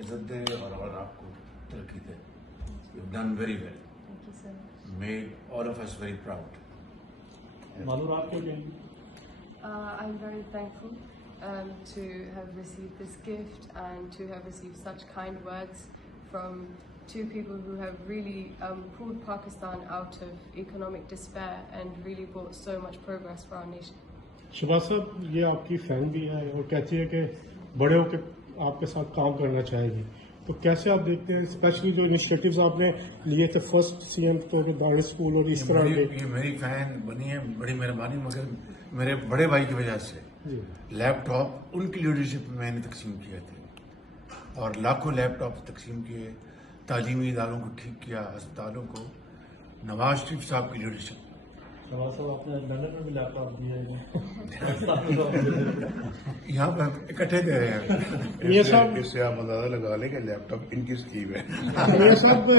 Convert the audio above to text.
इज्जत दे और आपको तरक्की दे. You've done very well. Thank you so much. Made all of us very proud. Malur आप क्या कहेंगे? I'm very thankful to have received this gift and to have received such kind words from two people who have really pulled Pakistan out of economic despair and really brought so much progress for our nation. Shahbaz साहब, ये आपकी fan भी है और कहती है कि बड़े होकर आपके साथ काम करना चाहेगी, तो कैसे आप देखते हैं स्पेशली जो इनिशिएटिव्स आपने लिए थे फर्स्ट सीएम तो दाने स्कूल और इस तरह के? ये मेरी फैन बनी है, बड़ी मेहरबानी, मगर मेरे बड़े भाई की वजह से लैपटॉप उनकी लीडरशिप में मैंने तकसीम किए थे और लाखों लैपटॉप तकसीम किए, तालीमी इदारों को ठीक किया, अस्पतालों को, नवाज शरीफ साहब की लीडरशिप. शहबाज साहब, आपने लंदन में भी लैपटॉप दिए हैं, यहाँ पर इकट्ठे दे रहे हैं. ये सब इससे आप अंदाजा लगा लें कि लैपटॉप इनकी स्कीम है. ये सब